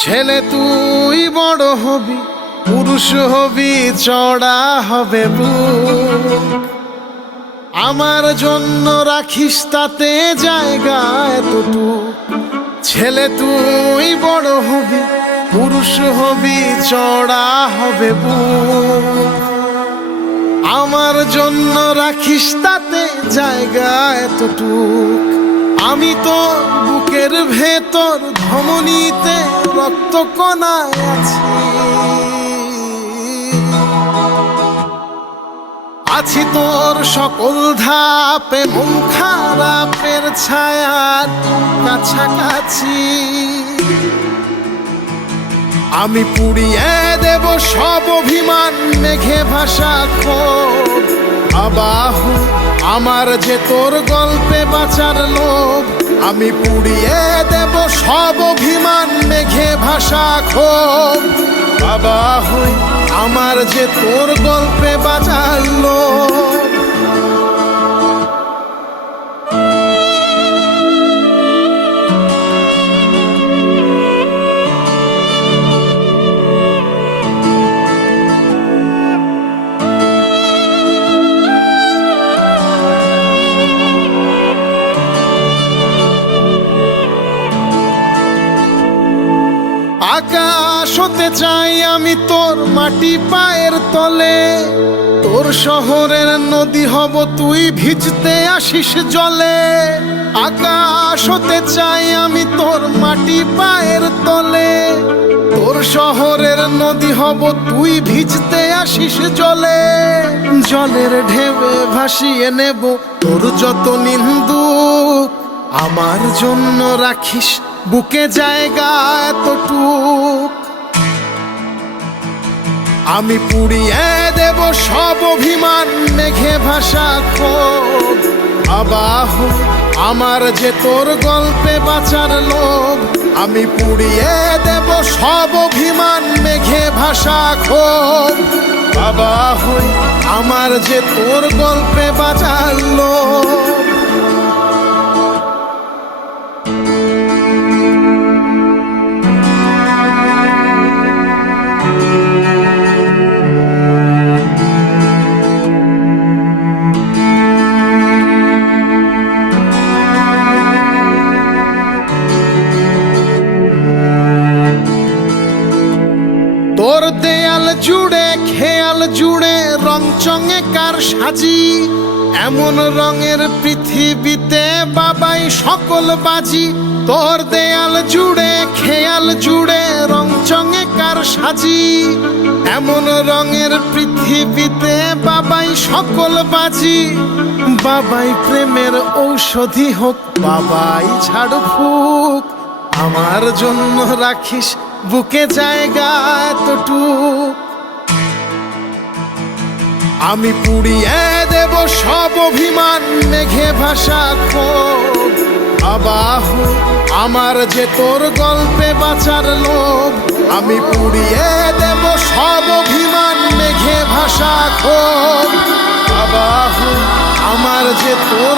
ছেলে তুই বড় হবি, পুরুষ হবি, চড়া হবে আমার জন্য রাখিস তাতে জায়গা এতটুক। ছেলে তুই বড় হবি, পুরুষ হবি, চড়া হবে আমার জন্য রাখিস তাতে জায়গা এতটুক। আমি তো বুকের ভেতর ধমনীতে রক্ত কণায় আছি। আছি তোর সকল ধাপে মন খারাপের ছায়ার কাছাকাছি। আমি পুড়িয়ে দেব সব অভিমান মেঘে ভাষা খোদ। আবাহু আমার যে তোর গল্পে বাঁচার লোভ আমি পুড়িয়ে দেব সব অভিমান, মেঘে ভাষা খোপ বাবা হই আমার যে তোর গল্পে বাঁচার আকাশ হতে চাই আমি তোর মাটি পায়ের তলে। তোর শহরের নদী হব, তুই ভিজতে আসিস জলে। আকাশ হতে চাই আমি তোর মাটি পায়ের তলে। তোর শহরের নদী হব, তুই ভিজতে আসিস জলে। জলের ঢেবে ভাসিয়ে নেব তোর যত নিন্দু আমার জন্য রাখিস বুকে জায়গা এতটুক। আমি পুড়িয়ে দেব সব অভিমান, মেঘে ভাষা খোদ আবাহু আমার যে তোর গল্পে বাঁচার লোভ। আমি পুড়িয়ে দেব সব অভিমান, মেঘে ভাষা খোদ আবাহু আমার যে তোর গল্পে বাঁচার লোভ। তোর দেয়াল জুড়ে, খেয়াল জুড়ে, রং চঙে কার সাজি? এমন রঙের পৃথিবীতে বাবাই সকল বাজি। তোর দেয়াল জুড়ে, খেয়াল জুড়ে, রং চঙে কার সাজি? এমন রঙের পৃথিবীতে বাবাই সকল বাজি। বাবাই প্রেমের ঔষধি হোক, বাবাই ঝাড় ফুক আমার জন্য রাখিস বুকে জায়গা এতটুক। আমি পুড়িয়ে দেব সব অভিমান, মেঘে ভাষা আবাহু, আমার যে তোর গল্পে বাঁচার লোভ। আমি পুড়িয়ে দেব সব অভিমান, মেঘে ভাষা খোদ আবাহু, আমার যে তোর